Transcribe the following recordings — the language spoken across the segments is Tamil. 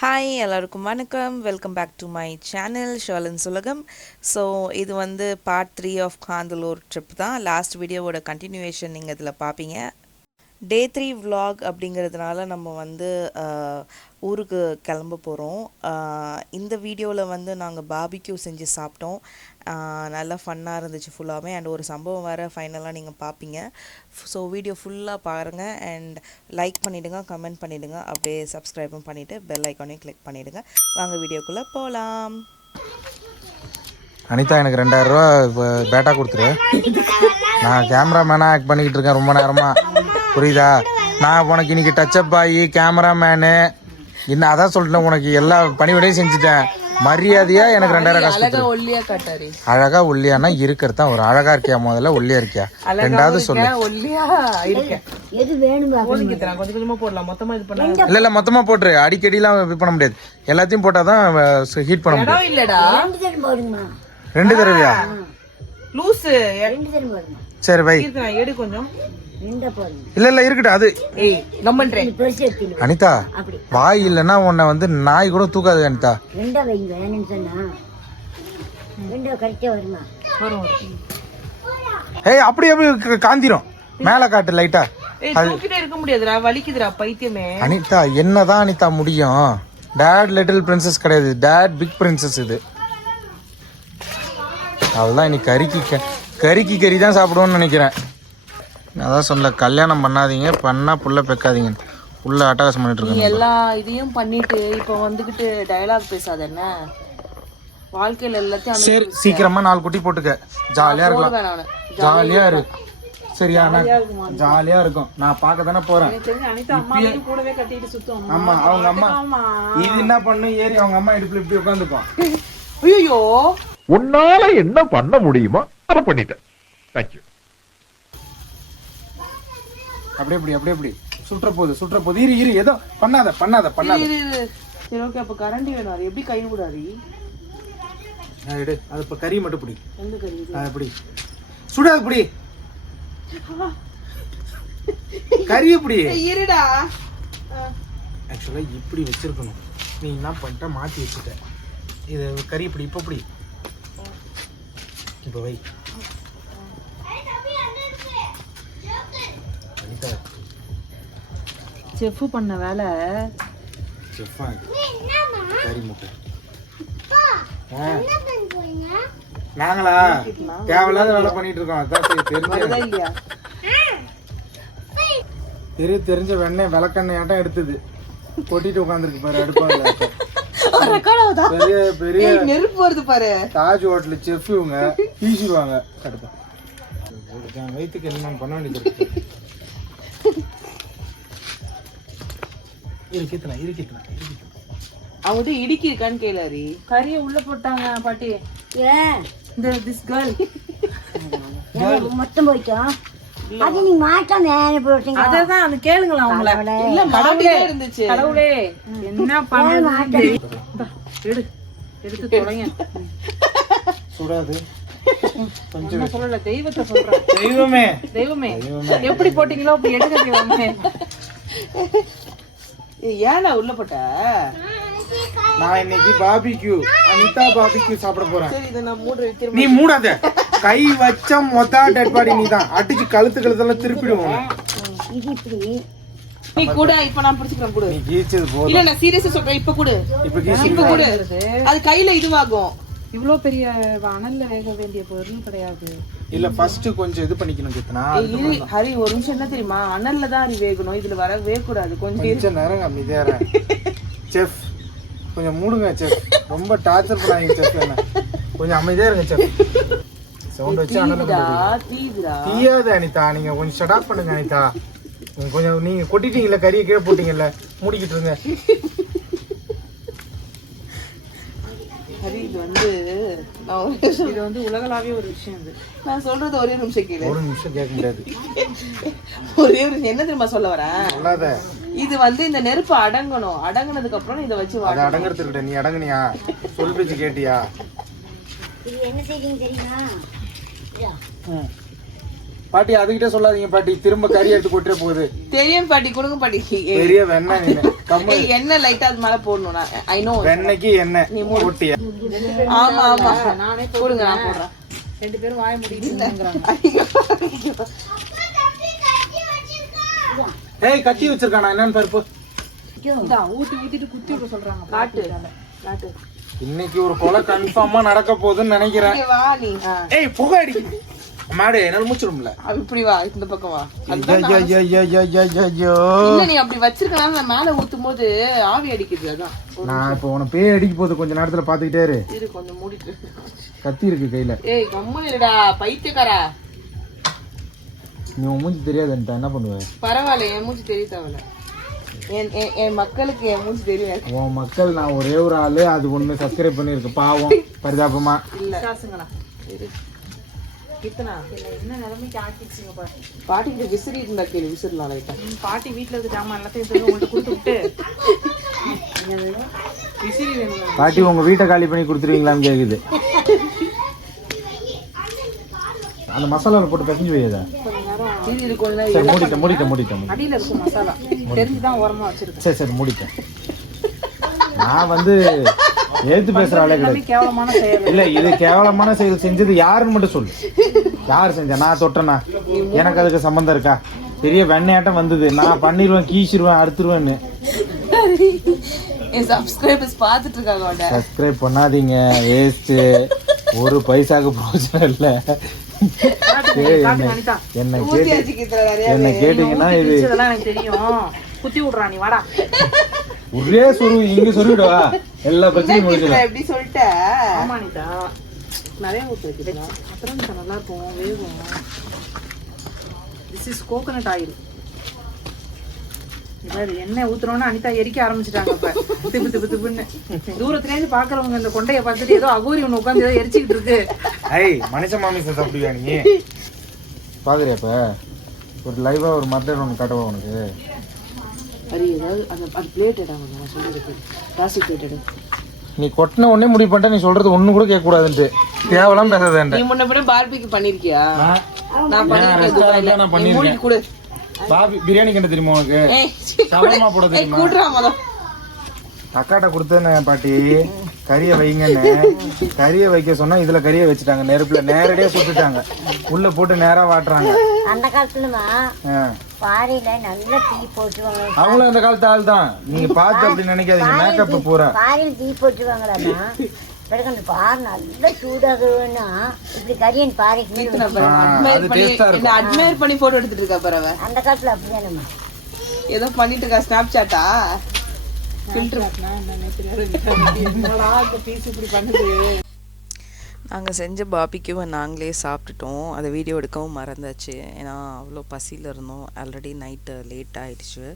ஹாய் எல்லாருக்கும் வணக்கம். Welcome back to my channel ஷர்லன்ஸ் உலகம். ஸோ இது வந்து பார்ட் 3 ஆஃப் காந்தலூர் ட்ரிப் தான். லாஸ்ட் வீடியோவோட கண்டினியூவேஷன் நீங்கள் இதில் பார்ப்பீங்க. டே 3 vlog அப்படிங்கிறதுனால நம்ம வந்து ஊருக்கு கிளம்ப போகிறோம். இந்த வீடியோவில் வந்து நாங்கள் பார்பிக்யூ செஞ்சு சாப்பிட்டோம். நல்லா ஃபன்னாக இருந்துச்சு ஃபுல்லாகவே. அண்ட் ஒரு சம்பவம் வேறு ஃபைனலாக நீங்கள் பார்ப்பீங்க. ஸோ வீடியோ ஃபுல்லாக பாருங்கள் அண்ட் லைக் பண்ணிவிடுங்க, கமெண்ட் பண்ணிவிடுங்க, அப்படியே சப்ஸ்கிரைபும் பண்ணிவிட்டு பெல் ஐக்கானையும் கிளிக் பண்ணிவிடுங்க. வாங்க வீடியோக்குள்ளே போகலாம். அனிதா எனக்கு 2000 ரூபா பேட்டா கொடுத்துரு. நான் கேமராமேனாக ஆக்ட் பண்ணிக்கிட்டு இருக்கேன் ரொம்ப நேரமாக, புரியுதா? நான் உனக்கு இன்னைக்கு டச்சப் ஆகி கேமராமேனு இன்னும் அதான் சொல்லிட்டேன், உனக்கு எல்லா பணிவிடையும் செஞ்சுட்டேன். மரியாதையா எனக்கு 2000 காசு. அழகா ஒல்லியானா இருக்கிறது தான் ஒரு அழகா இருக்கியா? முதல்ல ஒல்லியா இருக்கியா? ரெண்டாவது சொல்லு. இல்ல இல்ல மொத்தமா போட்டுரு, அடிக்கடி எல்லாம் இது பண்ண முடியாது. எல்லாத்தையும் போட்டாதான் ஹீட் பண்ண முடியும். 2 தடவையா? சரி வை. இல்ல இல்ல இருக்கட்டும். அது அனிதா வாய் இல்லன்னா உன்னை வந்து நாய் கூட தூக்காது அனிதா. ஏய் அப்படி அப்படி காந்திரும் மேல காட்டு லைட்டா. இருக்க முடியாதுடா, வலிக்குதுடா பைத்தியமே. அனிதா என்னதான் அனிதா முடியும்? டாட் லிட்டில் பிரின்சஸ் கிடையாது, டாட் பிக் பிரின்சஸ். இது அவ்வளோதான். இன்னைக்கு கறி தான் சாப்பிடுவோன்னு நினைக்கிறேன். அதான் சொல்ல, கல்யாணம் பண்ணாதீங்க, பண்ணா புள்ள பெக்காதீங்க. புள்ள அட்டகாசம் பண்ணிட்டு இருக்காங்க. எல்லா இதையும் பண்ணிட்டு இப்போ வந்துகிட்டு டயலாக் பேசாத என்ன? வாழ்க்கையில எல்லாத்தையும் சரி சீக்கிரமா 4 குட்டி போட்டுக்க, ஜாலியா இருக்கலாம். ஜாலியா இரு சரியா? ஜாலியா இருக்கும். நான் பார்க்க தானே போறேன். ஆமா அவங்க அம்மா இது என்ன பண்ணு ஏறி அவங்க அம்மா இடுப்புல இப்படி உட்காந்துக்கும். ஐயோ உன்னால என்ன பண்ண முடியுமோ அதை பண்ணிட்டேன். தேங்க்யூ. அப்படி சுற்ற போது இரு ஏதோ பண்ணாத. சரி ஓகே. அப்ப கரண்டி வேணும், அது எப்படி கை விடாது? எடு அது. இப்ப கறி மட்டும் பிடி. எந்த கறி? அப்படி சுடாது பிடி. கறியை பிடி. இருடா. ஆக்சுவலா இப்படி வச்சிருக்கணும். நீ என்ன பண்ணிட்ட, மாத்தி வச்சுட்ட. இது கறி பிடி. இப்ப பிடி. இப்ப வை. செஃப் பண்ண வேலை. செஃப்பா கறி முட்டை. நாங்களா தேவையில்லாத வேலை பண்ணிட்டு இருக்கோம். அதான் தெரிஞ்ச வெண்ணெய் விளக்கெண்ணெயாட்டம் எடுத்தது கொட்டிட்டு உட்காந்துருக்கு பாரு அடுப்பாங்க. பெரிய நெருப்பு வருது பாரு. தாஜ் ஹோட்டல் செஃப் இவங்க வீசிடுவாங்க. கடுப்பா வயிற்றுக்கு என்ன பண்ண வேண்டியது இருக்கு. அவங்க இடிக்கி இருக்கான்னு கேளாரி. கறியை உள்ள போட்டாங்க பாட்டி. இந்த திஸ் கேர்ள் மொத்தம் போயிட்டோம். அது நீ மாட்டானே போட்டீங்க. அததான் அது கேளுங்களா அவங்கள. இல்ல கடவுளே இருந்துச்சு. கடவுளே என்ன பண்ணு. எடுத்து தொலைங்க. சுடாது. கொஞ்சம் சொல்லல, தெய்வத்தை சொல்றேன். தெய்வமே எப்படி போட்டீங்களோ அப்படி எடுக்கவே. ஏன்னா உள்ள போட்ட. நான் இன்னைக்கு பார்பிக்யூ அனிதா பார்பிக்யூ சாப்பிட போறேன். சரி இத நான் மூடுறேன். நீ மூடாத. கை வச்ச மொத்த டெட் பாடி நீ தான். அடிச்சு கழுத்தெல்லாம் திருப்பிடுவோம். இது இப்படி நீ கூட இப்ப நான் பிடிச்சுக்கிறேன். கூட நீ கீச்சது போதும். இல்ல நான் சீரியஸா சொல்றேன். இப்ப கூட அது கையில இதுவாகும். இவ்வளவு பெரிய அனல்ல வேக வேண்டிய பொருள் கிடையாது. இல்ல ஃபர்ஸ்ட் கொஞ்சம் இது பண்ணிக்கணும் கிட்டனா. ஹரி ஒரு நிமிஷம், என்ன தெரியுமா, அனல்ல தான் அது வேகணும். இதுல வர வேக கூடாது. கொஞ்சம் நேரம் அமைதியா இரு. செஃப் கொஞ்சம் மூடுங்க செஃப். ரொம்ப டார்ச்சர் பண்ணாதீங்க செஃப். என்ன கொஞ்சம் அமைதியா இருங்க செஃப். சவுண்ட் வச்சு அனல்ல தீயாது அனிதா. நீங்க கொஞ்சம் ஷட் ஆஃப் பண்ணுங்க அனிதா. கொஞ்சம் நீங்க கொட்டிட்டீங்கல்ல, கறியை கீழே போட்டீங்கல்ல, மூடிக்கிட்டு இருங்க. இது வந்து உலகளாவிய ஒரு விஷயம். நான் சொல்றது ஒரே நிமிஷம் கேளு. ஒரு நிமிஷம் கேட்க முடியாது. ஒரே ஒரு என்ன தெரியுமா சொல்ல வரேன்? இது வந்து இந்த நெருப்பு அடங்கணும். அடங்கினதுக்கு அப்புறம் இதை வச்சு அடங்குறதுக்கிட்ட நீ அடங்குனியா? சொல் பேச்சு கேட்டியா? இது என்ன செய்வீங்க தெரியுமா? பாட்டி அதுகிட்ட சொல்லாதீங்க பாட்டி, திரும்ப கறி எடுத்து கொட்டிட போகுது. தெரியும் பாட்டி, கொடுங்க பாட்டி. பெரிய வெண்ணெய் நீ கம்மு. எண்ணெய் லைட்டா அது மேல போடணும். I know. வெண்ணெய்க்கு எண்ணெய் நீ போட்டியா? ஆமா ஆமா, நானே கொடுங்க, நான் போடுறேன். ரெண்டு பேரும் வாய முடியுதுங்கறாங்க. ஏய் கட்டி வச்சிருக்கானா என்னன்னு பாரு. இந்தா ஊத்திட்டு குத்தி விட சொல்றாங்க. காட்டு காட்டு. இன்னைக்கு ஒரு கொலை கன்ஃபார்மா நடக்க போகுதுன்னு நினைக்கிறேன். வா நீ. ஏய் புகை அடிக்குது மாடு, என்னால மூச்சிடும்ல. இப்படி வா, இந்த பக்கம் வா. ஐயோ நீ அப்படி வச்சிருக்கனால மேல ஊத்தும் போது ஆவி அடிக்குது. அதான் நான் இப்ப உன பேய் அடிக்க போகுது, கொஞ்ச நேரத்துல பாத்துக்கிட்டே இரு. இரு கொஞ்சம் மூடிட்டு. கத்தி இருக்கு கையில. ஏய் கம்முனு இல்லடா பைத்தியக்காரா. நீ உன் மூஞ்சி தெரியாதுன்ட்டா என்ன பண்ணுவ? பரவாயில்ல, என் மூஞ்சி தெரிய தேவையில்ல. என் மக்களுக்கு என் மூஞ்சி தெரியாது. உன் மக்கள் நான் ஒரே ஒரு ஆளு, அது ஒண்ணு சப்ஸ்கிரைப் பண்ணிருக்கு பாவம் பரிதாபமா. இல்ல காசுங்களா இரு. கித்தனா என்ன நிலைமைக்கு ஆக்கிடுச்சுங்க பாரு. பாட்டிக்கிட்ட விசிறி இருந்தா கேளு, விசிறலாம் லைட்டா. பாட்டி வீட்டுல இருக்க ஜாமான் எல்லாத்தையும் உங்கள்கிட்ட கொடுத்து விட்டு விசிறி வேணும். பாட்டி உங்க வீட்டை காலி பண்ணி கொடுத்துருவீங்களான்னு கேக்குது. அந்த மசாலாவில் போட்டு பிசைஞ்சு வையதா? சரி மூடிட்டேன். அடியில இருக்கும் மசாலா தெரிஞ்சுதான் ஓரமா வச்சிருக்கேன். சரி மூடிட்டேன். நான் வந்து ஏத்து பேசுற ஆளே கிடையாது. கேவலமான செயல் இல்ல, இது கேவலமான செயல் செஞ்சது யாருன்னு மட்டும் சொல்லு. யார் செஞ்சா? நான் தொட்டேனா? எனக்கு அதுக்கு சம்பந்தம் இருக்கா? பெரிய வெண்ணையாட்டம் வந்தது, நான் பண்ணிடுவேன், கீச்சிருவேன், அறுத்துருவேன்னு. என் சப்ஸ்கிரைபர்ஸ் பாத்துட்டு இருக்காங்க. சப்ஸ்கிரைப் பண்ணாதீங்க, வேஸ்ட். ஒரு பைசாக்கு பிரயோஜனம் இல்ல. என்ன கேட்டீங்கன்னா இது எனக்கு தெரியும். குத்தி விடுறா நீ, வாடா. ஒரே சொரு இங்க சொல்லிடுவா, எல்லா பிரச்சனையும் முடிஞ்சிடும். எப்படி சொல்லிட்ட? ஆமா நீதா நிறைய ஊத்தி வைக்கலாம், அப்புறம் நல்லா இருக்கும், வேகும். This is coconut oil. எண்ணெய் ஊத்துறோம்னு அனிதா எரிக்க ஆரம்பிச்சுட்டாங்க. இப்ப திப்பு தூரத்துல இருந்து பாக்குறவங்க இந்த கொண்டைய பார்த்துட்டு ஏதோ அகோரி ஒண்ணு உட்காந்து ஏதோ எரிச்சுக்கிட்டு இருக்கு. ஐய் மனுஷ மாமிசம் சாப்பிடுவியா நீ? பாக்குறியா? இப்ப ஒரு லைவா ஒரு மர்டர் ஒன்று காட்டுவா உனக்கு. நீ கொட்டின உடனே முடிவு பண்ணிட்ட, நீ சொல்றது ஒண்ணு கூட கேட்க கூடாதுன்ட்டு தேவலாம் பேசாத. நீ முன்ன பின்ன பார்பிக்கு பண்ணிருக்கியா? நான் பண்ணிருக்கேன். பாபி பிரியாணி கண்ட தெரியுமா உனக்கு? சவர்மா போட தெரியுமா? அக்காட்ட கொடுத்தேன் பாட்டி, கறியை வைங்கன்னு. கறியை வைக்க சொன்னா இதுல கறியை வச்சுட்டாங்க, நெருப்புல நேரடியா சுட்டுட்டாங்க, உள்ள போட்டு நேரா வாட்டுறாங்க. அந்த காலத்துலமா பாறையில நல்ல டீ போட்டுருவாங்க. அவங்களும் அந்த காலத்து ஆள் தான், நீங்க பார்த்து அப்படி நினைக்காதீங்க. மேக்கப் பூரா பாறையில் டீ போட்டுருவாங்களாமா. பிறகு அந்த பாறை நல்ல சூடாகுன்னா இப்படி கரியன் பாறைக்கு அட்மையர் பண்ணி போட்டோ எடுத்துட்டு இருக்கா பரவ. அந்த காலத்துல அப்படிதானம்மா ஏதோ பண்ணிட்டு இருக்கா. ஸ்னாப் சாட்டா நாங்கள் செஞ்ச பாபிக்யூவை நாங்களே சாப்பிட்டுட்டோம். அதை வீடியோ எடுக்கவும் மறந்தாச்சு, ஏன்னா அவ்வளோ பசியில் இருந்தோம். ஆல்ரெடி நைட்டு லேட் ஆகிடுச்சு.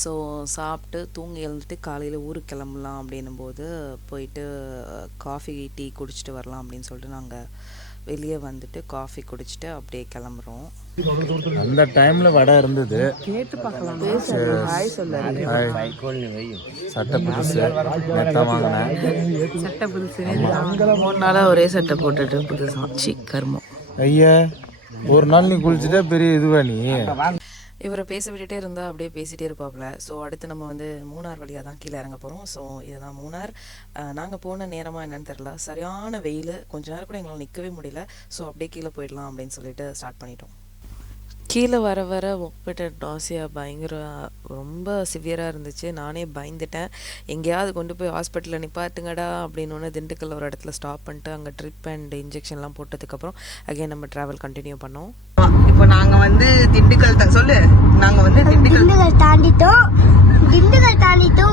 ஸோ சாப்பிட்டு தூங்கி எழுந்துட்டு காலையில் ஊருக்கு கிளம்பலாம் அப்படின்னும் போது போயிட்டு காஃபி டீ குடிச்சிட்டு வரலாம் அப்படின்னு சொல்லிட்டு நாங்கள் வெளியே வந்துட்டு காஃபி குடிச்சிட்டு அப்படியே கிளம்புறோம். அந்த டைம்ல வடை இருந்தது, கேட்டு பார்க்கலாம். சட்டை புதுசு வாங்கினேன். சட்டை புதுசு 3 நாளாக ஒரே சட்டை போட்டுட்டு புதுசாக கர்மம். ஐயா ஒரு நாள் நீ குளிச்சுட்டா பெரிய இதுவா நீ? இவரை பேச விட்டுட்டே இருந்தால் அப்படியே பேசிகிட்டே இருப்பாப்புல. ஸோ அடுத்து நம்ம வந்து மூணார் வழியாக தான் கீழே இறங்க போகிறோம். ஸோ இதுதான் மூணார். நாங்கள் போன நேரமாக என்னன்னு தெரில, சரியான வெயில், கொஞ்ச நேரம் கூட எங்களால் நிற்கவே முடியல. ஸோ அப்படியே கீழே போயிடலாம் அப்படின்னு சொல்லிட்டு ஸ்டார்ட் பண்ணிட்டோம். கீழே வர வர ஒப்பிட்ட டாசியா பயங்கர ரொம்ப சிவியராக இருந்துச்சு. நானே பயந்துட்டேன். எங்கேயாவது கொண்டு போய் ஹாஸ்பிட்டலில் நிப்பாட்டுங்கடா அப்படின்னு ஒன்று திண்டுக்கல்ல ஒரு இடத்துல ஸ்டாப் பண்ணிட்டு அங்கே ட்ரிப் அண்ட் இன்ஜெக்ஷன்லாம் போட்டதுக்கப்புறம் அகைன் நம்ம ட்ராவல் கண்டினியூ பண்ணோம். இப்போ நாங்கள் வந்து திண்டுக்கல் சொல்லு. நாங்கள் வந்து திண்டுக்கல் தாண்டிட்டோம்.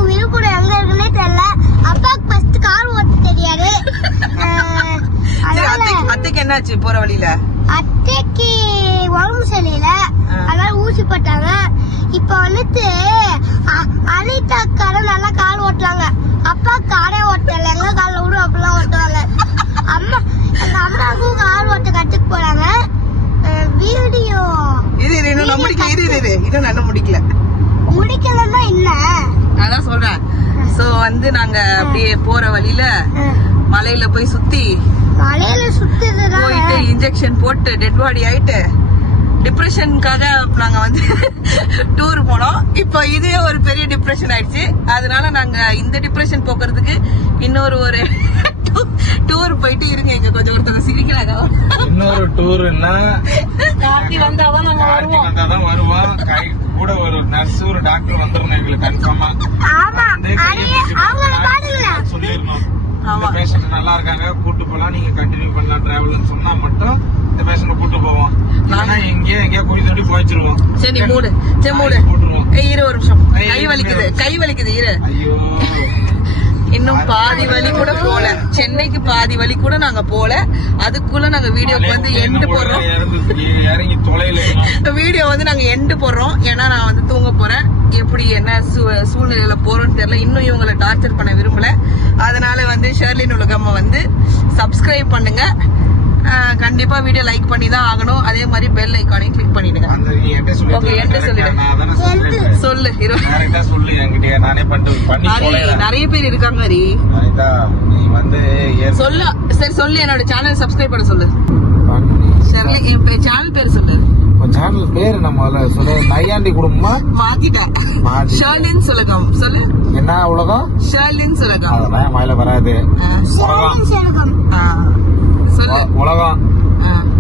விழுப்புரம் எங்கே இருக்குன்னே தெரியல. அப்பாவுக்கு ஃபர்ஸ்ட் கார் ஓட்ட தெரியாது. அத்தைக்கு என்னாச்சு போற வழியில? அத்தைக்கு உடம்பு சரியில்ல, அதனால ஊசி போட்டாங்க. இப்ப வந்துட்டு அனிதாக்கார நல்லா கால் ஓட்டுறாங்க. அப்பா காரே ஓட்டல, எங்க கால விடும் அப்படிலாம் ஓட்டுவாங்க. அம்மா எங்க அம்மாவுக்கும் கால் ஓட்ட கத்துக்கு போறாங்க. வீடியோ முடிக்கலன்னா என்ன அதான் சொல்றேன். சோ வந்து நாங்க அப்படியே போற வழியில மலையில போய் சுத்தி போயிட்டு இன்ஜெக்ஷன் போட்டு டெட் பாடி ஆயிட்டு டிப்ரெஷனுக்காக நாங்க வந்து டூர் போனோம். இப்போ இதுவே ஒரு பெரிய டிப்ரெஷன் ஆயிடுச்சு. அதனால நாங்க இந்த டிப்ரெஷன் போக்குறதுக்கு இன்னொரு ஒரு டூர் போயிட்டு இருங்க. இங்க கொஞ்சம் ஒருத்தவங்க சிரிக்கிறாங்க. இன்னொரு டூர்னா கார்த்தி வந்தாதான் நாங்க வருவோம். வந்தாதான் வருவோம். கூட ஒரு நர்ஸ் ஒரு டாக்டர் வந்துடணும் எங்களுக்கு கன்ஃபார்மா. சொல்லிடணும் இந்த பேஷண்ட் நல்லா இருக்காங்க கூட்டு போலாம், நீங்க கண்டினியூ பண்ணலாம் டிராவல்னு சொன்னா மட்டும் இந்த பேஷண்ட் கூட்டு போவோம். ஆனா எங்கேயா குடி தோண்டி போயிச்சிருவோம். சரி நீ மூடு, சரி மூடு, இரு ஒரு நிமிஷம். கை வலிக்குது இரு. ஐயோ இன்னும் பாதி வழி கூட போல, சென்னைக்கு பாதி வழி கூட நாங்க போல. அதுக்குள்ள நாங்க வீடியோக்கு வந்து எண்டு போடுறோம். இறங்கி தொலைல வீடியோ வந்து நாங்க எண்டு போடுறோம். ஏன்னா நான் வந்து தூங்க போறேன். எப்படி என்ன சூழ்நிலையில போறோம்னு தெரியல. இன்னும் இவங்களை டார்ச்சர் பண்ண விரும்பல. அதனால வந்து ஷெர்லின் உலகம் வந்து சப்ஸ்கிரைப் பண்ணுங்க. கண்டிப்பா வீடியோ லைக் பண்ணி தான் ஆகணும். அதே மாதிரி பெல் ஐகானையும் கிளிக் பண்ணிடுங்க. ஓகே என்கிட்ட சொல்லிடு. சொல்லு சொல்லு என்கிட்ட நானே பண்ணி நிறைய பேர் இருக்காங்க ஹரி. நீ வந்து சொல்லு. சரி சொல்லு, என்னோட சேனல் சப்ஸ்கிரைப் பண்ண சொல்லு. ஷெர்லி என் சேனல் பேர் சொல்லு. சேனல் பேரு நம்ம சொல்லு. நையாண்டி குடும்பமா மாத்திட்டா. ஷெர்லின் உலகம் சொல்லு. என்ன உலகம்? ஷெர்லின் உலகம். அதெல்லாம் வாயில வராது. சொல்லு. உலகம்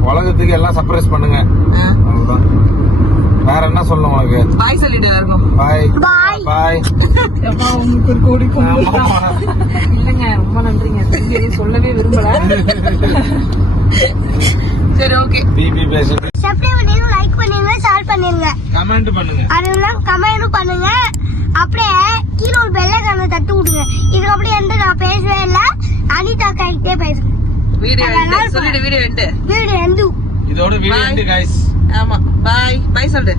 உலகத்துக்கு எல்லாம் சர்ப்ரைஸ் பண்ணுங்க. அவ்வளவுதான். வேற என்ன சொல்லணும் உனக்கு? பாய் சொல்லிட்டு இருக்கும். பாய் பாய். உங்களுக்கு ஒரு கோடி இல்லைங்க, ரொம்ப நன்றிங்க. எதுவும் சொல்லவே விரும்பல. சரி ஓகே. பிபி பேசுங்க. சப்ஸ்கிரைப் பண்ணுங்க, லைக் பண்ணுங்க, ஷேர் பண்ணுங்க, கமெண்ட் பண்ணுங்க. அதெல்லாம் கமெண்ட் பண்ணுங்க. அப்படியே கீழ ஒரு பெல் ஐகானை தட்டி விடுங்க. இதுக்கு அப்படியே எந்த நான் பேசவே இல்லை, அனிதா கைட்டே பேசுறேன். வீடியோ எண்டு சொல்லிடு. Video end. இதோட வீடியோ எண்டு गाइस. ஆமா பாய். பாய் சொல்லு.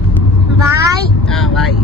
பாய். பாய்.